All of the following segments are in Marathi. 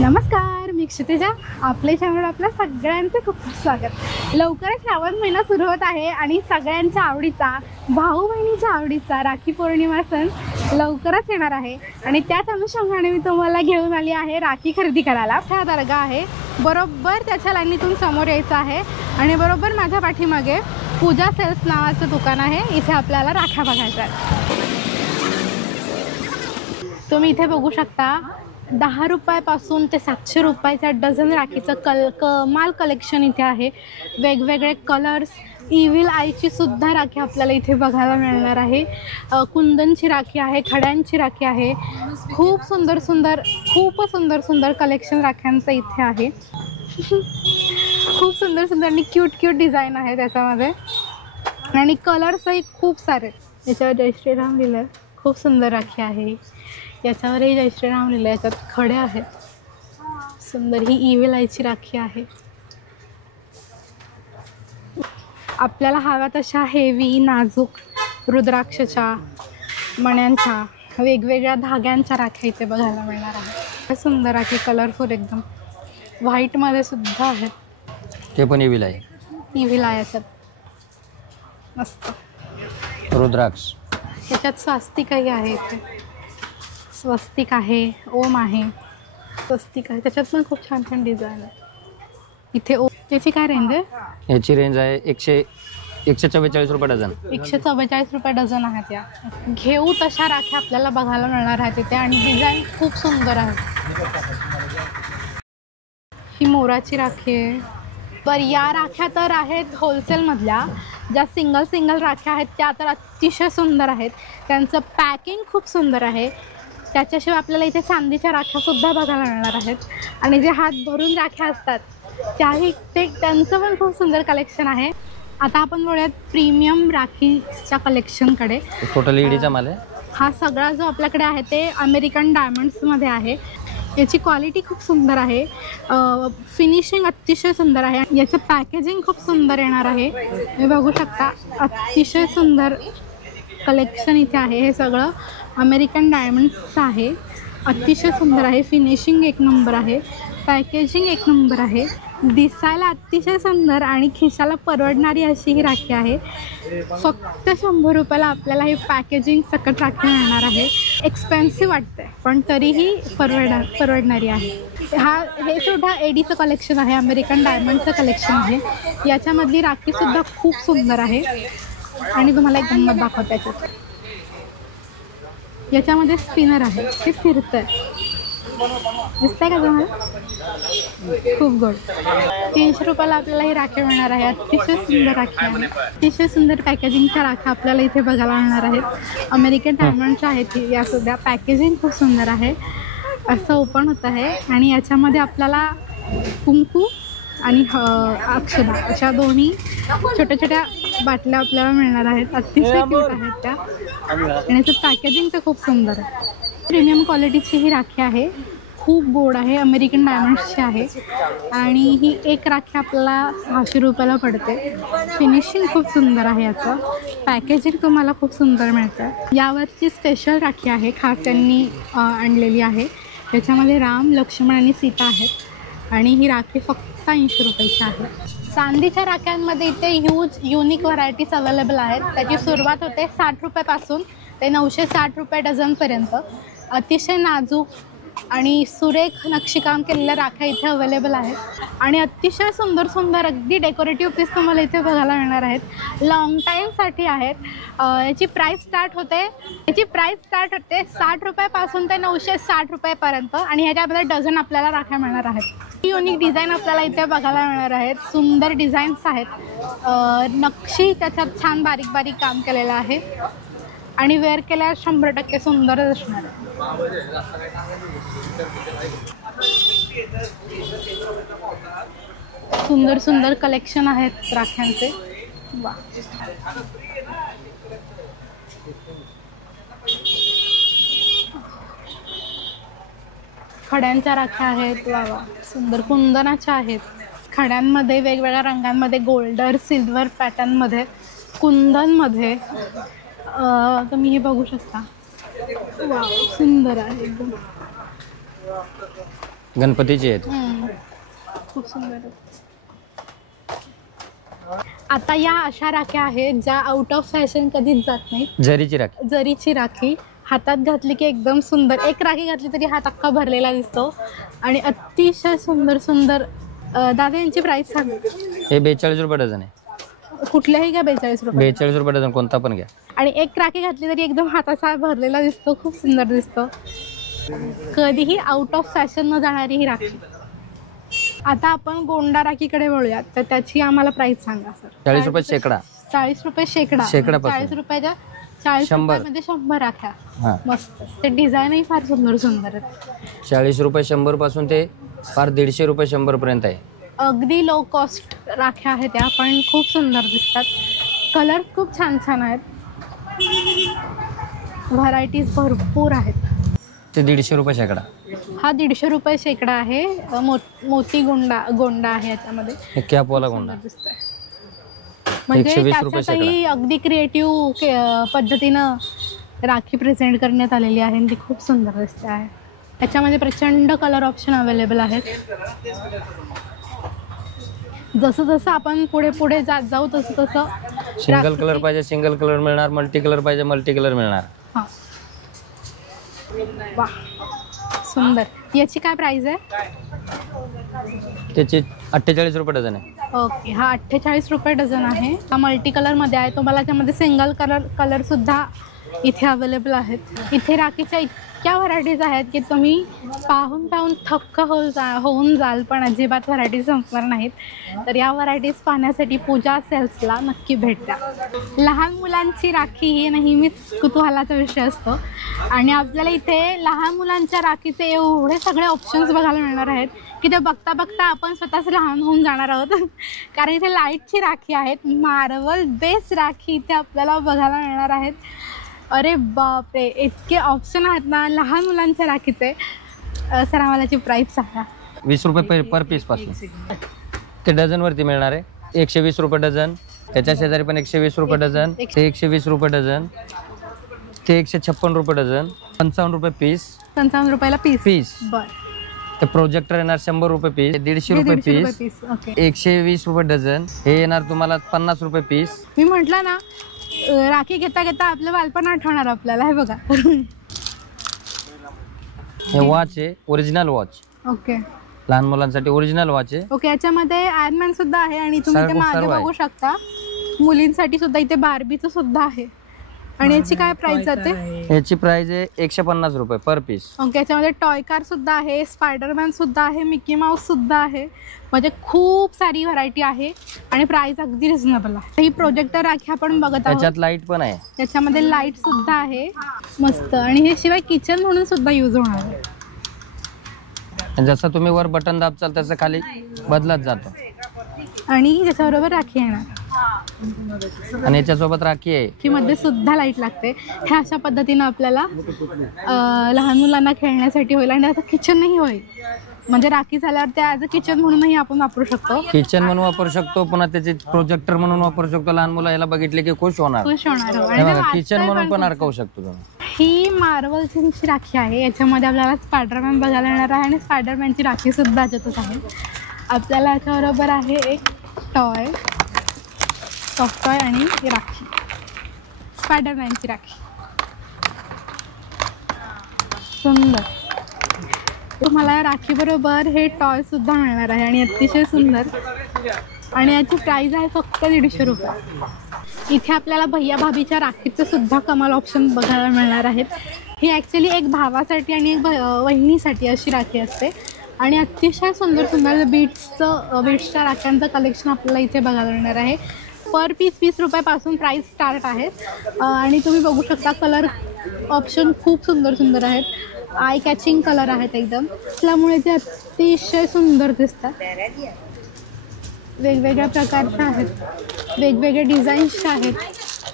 नमस्कार, मी क्षितिजा. आपल्या चॅनलवर आपल्या सगळ्यांचं खूप खूप स्वागत. लवकरच श्रावण महिना सुरू होत आहे आणि सगळ्यांच्या आवडीचा, भाऊ बहिणीच्या आवडीचा राखी पौर्णिमा सण लवकरच येणार आहे. आणि त्याच अनुषंगाने मी तुम्हाला घेऊन आली आहे राखी खरेदी करायला. हा दर्गा आहे, बरोबर त्याच्या लाईनीतून समोर यायचं आहे आणि बरोबर माझ्या पाठीमागे पूजा सेल्स नावाचं दुकान आहे. इथे आपल्याला राख्या बघायच्या आहेत. तुम्ही इथे बघू शकता 10 रुपयापासून ते 700 रुपयाचा डझन राखीचं कमाल कलेक्शन इथे आहे. वेगवेगळे कलर्स, इव्हिल आयची सुद्धा राखी आपल्याला इथे बघायला मिळणार आहे. कुंदनची राखी आहे, खड्यांची राखी आहे. खूप सुंदर सुंदर कलेक्शन राख्यांचं इथे आहे. खूप सुंदर आणि क्यूट डिझाईन आहे त्याच्यामध्ये आणि कलर्सही खूप सारे. याच्यावर जय श्रीराम लिहिलं, खूप सुंदर राखी आहे. याच्यावरही जय श्रीराम लिहिलं, याच्यात खडे आहेत सुंदर. ही इव्हिल आयची राखी आहे. आपल्याला हव्या तशा हेवी नाजूक रुद्राक्षच्या मण्यांच्या वेगवेगळ्या धाग्यांच्या राख्या इथे बघायला मिळणार आहे. सुंदर राखी, कलरफुल एकदम, व्हाईटमध्ये सुद्धा आहेत. ते पण इव्हिल आहे. इव्हिल आहे याच्यात, मस्त रुद्राक्ष. याच्यात स्वास्तिकही आहे. इथे स्वस्तिक आहे, ओम आहे, स्वस्तिक आहे. त्याच्यात पण खूप छान डिझाईन आहे. इथे ओम. त्याची काय रेंज आहे? याची रेंज आहे 144 रुपये डझन. 144 रुपये डझन आहेत. या घेऊ तशा राख्या आपल्याला बघायला मिळणार आहेत इथे आणि डिझाईन खूप सुंदर आहे. ही मोराची राखी आहे. तर या राख्या तर आहेत होलसेलमधल्या. ज्या सिंगल राख्या आहेत त्या तर अतिशय सुंदर आहेत. त्यांचं पॅकिंग खूप सुंदर आहे. त्याच्याशिवाय आपल्याला इथे चांदीच्या राख्यासुद्धा बघायला मिळणार आहेत. आणि जे हात भरून राख्या असतात त्यांचं पण खूप सुंदर कलेक्शन आहे. आता आपण बोलूयात प्रीमियम राखीच्या कलेक्शनकडे. टोटल ईडीचा माल आहे. हा सगळा जो आपल्याकडे आहे ते अमेरिकन डायमंड्समध्ये आहे. याची क्वालिटी खूप सुंदर आहे. फिनिशिंग अतिशय सुंदर आहे. याचं पॅकेजिंग खूप सुंदर येणार आहे. हे बघू शकता, अतिशय सुंदर कलेक्शन इथे आहे. हे सगळं अमेरिकन डायमंड्सचं आहे. अतिशय सुंदर आहे. फिनिशिंग एक नंबर आहे. पॅकेजिंग एक नंबर आहे. दिसायला अतिशय सुंदर आणि खिशाला परवडणारी अशी ही राखी आहे. फक्त 100 रुपयाला आपल्याला हे पॅकेजिंग सकट राखी मिळणार आहे. एक्सपेन्सिव्ह वाटते पण तरीही परवडणारी आहे. हे सुद्धा एडीचं कलेक्शन आहे, अमेरिकन डायमंडचं कलेक्शन आहे. याच्यामधली राखीसुद्धा खूप सुंदर आहे आणि तुम्हाला एक गंमत दाखवते. याच्यामध्ये स्पिनर आहे, हे फिरतंय, दिसतंय का तुम्हाला? खूप गोड. 300 रुपयाला आपल्याला ही राखी मिळणार आहे. अतिशय सुंदर राखी आहे. अतिशय सुंदर पॅकेजिंगच्या राख्या आपल्याला इथे बघायला मिळणार आहेत. अमेरिकन डायमंडच्या आहेत या सुद्धा. पॅकेजिंग खूप सुंदर आहे. असं ओपन होत आहे आणि याच्यामध्ये आपल्याला कुंकू आणि अक्षदा अशा दोन्ही छोट्या बाटल्या आपल्याला मिळणार आहेत. अतिशय क्यूट आहेत त्या आणि याचं पॅकेजिंग तर खूप सुंदर आहे. प्रीमियम क्वालिटीची ही राखी आहे. खूप गोड आहे. अमेरिकन डायमंड्सची आहे आणि ही एक राखी आपल्याला 600 रुपयाला पडते. फिनिशिंग खूप सुंदर आहे. याचं पॅकेजिंग तुम्हाला खूप सुंदर मिळतं. यावरची स्पेशल राखी आहे, खास त्यांनी आणलेली आहे. याच्यामध्ये राम, लक्ष्मण आणि सीता आहेत आणि ही राखी फक्त 80 रुपयाची आहे. चांदीच्या राख्यांमध्ये इथे युनिक व्हरायटीज अवेलेबल आहेत. त्याची सुरुवात होते 60 रुपयापासून ते 960 रुपये डझनपर्यंत. अतिशय नाजूक आणि सुरेख नक्षीकाम केलेल्या राख्या इथे अवेलेबल आहेत आणि अतिशय सुंदर अगदी डेकोरेटिव्ह पीस तुम्हाला इथे बघायला मिळणार आहेत. लॉंग टाईमसाठी आहेत. याची प्राईस स्टार्ट होते 60 रुपयापासून ते 960 रुपयेपर्यंत आणि ह्याच्यामध्ये डझन आपल्याला राख्या मिळणार आहेत. युनिक डिझाईन आपल्याला इथे बघायला मिळणार आहेत. सुंदर डिझाईन्स आहेत. नक्षी त्याच्यात छान बारीक काम केलेलं आहे आणि वेअर केल्यावर 100% सुंदरच असणार आहे. सुंदर कलेक्शन आहेत राख्यांचे. वा, खड्यांच्या राख्या आहेत. वा, सुंदर कुंदनाच्या आहेत. खड्यांमध्ये वेगवेगळ्या रंगांमध्ये, गोल्डर, सिल्वर पॅटर्नमध्ये, कुंदनमध्ये तुम्ही हे बघू शकता. वाव, सुंदर आहे एकदम. गणपतीची आहेत. खूप सुंदर आहे. आता या अशा राख्या आहेत ज्या आउट ऑफ फॅशन कधीच जात नाहीत. जरीची राखी. जरीची राखी हातात घातली की एकदम सुंदर. एक राखी घातली तरी हात अख्खा भरलेला दिसतो आणि अतिशय सुंदर सुंदर. दादा यांची प्राइस सांग. हे 42 रुपये डझन आहे. कुठल्याही का 42 रुपये? 42 रुपये डझन, कोणता पण घ्या. आणि एक राखी घातली तरी एकदम हात असा भरलेला दिसतो, खूप सुंदर दिसतो. कधीही आउट ऑफ फॅशन न जाणारी ही राखी. आता आपण गोंडा राखीकडे वळूयात. तर त्याची आम्हाला प्राइस सांगा सर. 40 रुपये शेकडा. 40 रुपये शेकडा. 40 रुपयाच्या 40 रुपयामध्ये 100 राख्या. मस्त. ते डिझाईनही फार सुंदर सुंदर आहेत. 40 रुपये 100 पासून ते फार 150 रुपये 100 पर्यंत आहे. अगदी लो कॉस्ट राख्या आहेत त्या, पण खूप सुंदर दिसतात. कलर खूप छान छान आहेत. व्हरायटीज भरपूर आहेत. ते 150 रुपये शेकडा. हा 150 रुपये शेकडा आहे. मोती गोंडा आहे याच्यामध्ये. कॅपवाला गोंडा दिसतोय. म्हणजे त्याच्यातही अगदी क्रिएटिव्ह पद्धतीनं राखी प्रेझेंट करण्यात आलेली आहे. ती खूप सुंदर दिसते आहे. याच्यामध्ये प्रचंड कलर ऑप्शन अवेलेबल आहेत. जसं जसं आपण पुढे पुढे जात जाऊ तसं तसं. सिंगल कलर पाहिजे सिंगल कलर मिळणार, मल्टी कलर पाहिजे मल्टी कलर मिळणार. हां, वा सुंदर. याची काय प्राइस आहे? त्याची 48 रुपये डझन आहे. ओके, हा 48 रुपये डझन आहे. हा मल्टी कलरमध्ये आहे. तुम्हाला त्यामध्ये सिंगल कलरसुद्धा इथे अवेलेबल आहेत. इथे राखीच्या इतक्या व्हरायटीज आहेत की तुम्ही पाहून पाहून थक्क होऊन जाल, पण अजिबात व्हरायटीज संपणार नाहीत. तर या व्हरायटीज पाहण्यासाठी पूजा सेल्सला नक्की भेट द्या. लहान मुलांची राखी ही नेहमीच कुतूहलाचा विषय असतो आणि आपल्याला इथे लहान मुलांच्या राखीचे एवढे सगळे ऑप्शन्स बघायला मिळणार आहेत की ते बघता बघता आपण स्वतःच लहान होऊन जाणार आहोत. कारण इथे लाईटची राखी आहेत. मार्बल बेस राखी इथे आपल्याला बघायला मिळणार आहेत. अरे बापरे, इतके ऑप्शन आहेत ना लहान मुलांच्या राखीचे. सर आम्हाला याची प्राइस सांगा. 20 रुपये पर पीस पासून ते डझनवरती मिळणार आहे. 120 रुपये डझन. त्याच्या शेजारी पण 120 रुपये डझन. ते 120 रुपये डझन. ते 156 रुपये डझन. 55 रुपये पीस. 55 रुपयाला पीस. बरं. ते प्रोजेक्टर येणार 100 रुपये पीस. 150 रुपये पीस. 120 रुपये डझन. हे येणार तुम्हाला 50 रुपये पीस. मी म्हटलं ना राखी घेता घेता आपलं बालपण आठवणार आपल्याला. हे बघा, हे वॉच आहे, ओरिजिनल वॉच. ओके, लहान मुलांसाठी ओरिजिनल वॉच आहे. ओके. याच्यामध्ये आयरन मॅन सुद्धा आहे आणि तुम्ही ते मागे बघू शकता मुलींसाठी सुद्धा इथे बार्बीचं सुद्धा आहे. आणि याची काय प्राइस जाते? याची प्राइस आहे 150 रुपये पर पीस. ओके. याच्यामध्ये टॉय कार सुद्धा आहे, स्पायडरमॅन सुद्धा आहे, मिकी माऊस सुद्धा आहे. म्हणजे खूप सारी व्हरायटी आहे आणि प्राइस अगदी रिझनेबल आहे. ही प्रोजेक्टर राखी आपण बघत आहोत. त्याच्यात लाईट पण आहे. त्याच्यामध्ये लाईट सुद्धा आहे. मस्त. आणि हे शिवाय किचन म्हणून सुद्धा यूज होणार आहे. जसं तुम्ही वर बटन दाबचाल तसं खाली बदलत जातो. आणि त्याच्याबरोबर राखी येणार आणि याच्यासोबत राखी आहे की मध्ये सुद्धा लाईट लागते. हे अशा पद्धतीनं आपल्याला लहान मुलांना खेळण्यासाठी होईल आणि आता किचनही होईल. म्हणजे राखी झाल्यावर त्या ॲज अ किचन म्हणूनही आपण वापरू शकतो. किचन म्हणून वापरू शकतो, पुन्हा त्याचे प्रोजेक्टर म्हणून वापरू शकतो. लहान मुलं याला बघितले की खुश होणार. किचन म्हणून पण अडकवू शकतो तुम्ही. ही मार्वलची राखी आहे. याच्यामध्ये आपल्याला स्पायडरमॅन बघायला येणार आहे आणि स्पायडरमॅनची राखी सुद्धा याच्यातच आहे. आपल्याला याच्याबरोबर आहे एक टॉय, सॉफ्ट टॉय आणि राखी, स्पायडरमॅनची राखी. सुंदर. तुम्हाला या राखीबरोबर हे टॉय सुद्धा मिळणार आहे आणि अतिशय सुंदर. आणि याची प्राइस आहे फक्त 150 रुपये. इथे आपल्याला भैया भाभीच्या राखीचे सुद्धा कमाल ऑप्शन बघायला मिळणार आहेत. ही ॲक्च्युली एक भावासाठी आणि एक वहिनीसाठी अशी राखी असते आणि अतिशय सुंदर सुंदर बीट्सच्या राख्यांचं कलेक्शन आपल्याला इथे बघायला मिळणार आहे. पर पीस 20 रुपयापासून प्राइस स्टार्ट आहे. आणि तुम्ही बघू शकता कलर ऑप्शन खूप सुंदर सुंदर आहेत. आय कॅचिंग कलर आहेत एकदम, त्यामुळे ते अतिशय सुंदर दिसतात. वेगवेगळ्या प्रकारच्या आहेत, वेगवेगळे डिझाईन्सच्या आहेत.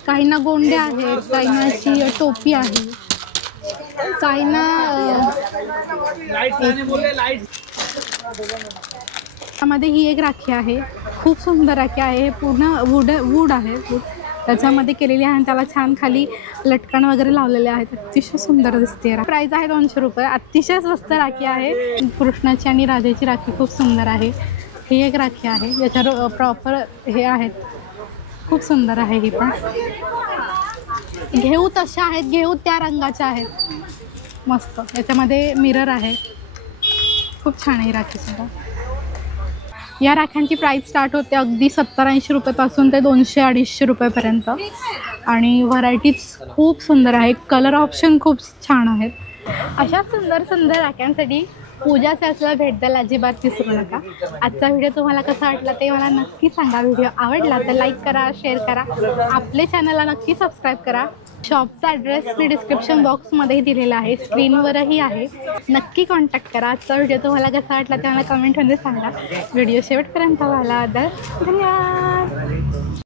काहींना गोंडे आहेत, काहींना अशी टोपी आहे, काहींना त्यामध्ये ही एक राखी आहे. खूप सुंदर राखी आहे. हे पूर्ण वूड आहे. त्याच्यामध्ये केलेली आहे आणि त्याला छान खाली लटकन वगैरे लावलेले आहेत. अतिशय सुंदर दिसते. प्राइस आहे 200 रुपये. अतिशय स्वस्त राखी आहे. कृष्णाची आणि राधेची राखी खूप सुंदर आहे. ही एक राखी आहे याच्यावर प्रॉपर हे आहेत. खूप सुंदर आहे ही पण. घेऊ तशा आहेत, घेऊ त्या रंगाच्या आहेत. मस्त. याच्यामध्ये मिरर आहे. खूप छान आहे राखी सुद्धा. या राख्यांची प्राइस स्टार्ट होते अगदी 70-80 रुपयापासून ते 200-250 रुपयापर्यंत. आणि व्हरायटीज खूप सुंदर आहे. कलर ऑप्शन खूप छान आहेत. अशा सुंदर सुंदर राख्यांसाठी पूजा सेल्सला भेट द्यायला अजिबात विसरू नका. आजचा व्हिडिओ तुम्हाला कसा वाटला ते मला नक्की सांगा. व्हिडिओ आवडला तर लाईक करा, शेअर करा. आपले चॅनलला नक्की सबस्क्राईब करा. शॉपचा ॲड्रेस मी डिस्क्रिप्शन बॉक्समध्येही दिलेला आहे, स्क्रीनवरही आहे. नक्की कॉन्टॅक्ट करा. आजचा व्हिडिओ तुम्हाला कसा वाटला ते मला कमेंटमध्ये सांगा. व्हिडिओ शेवटपर्यंत पाहिल्याबद्दल धन्यवाद.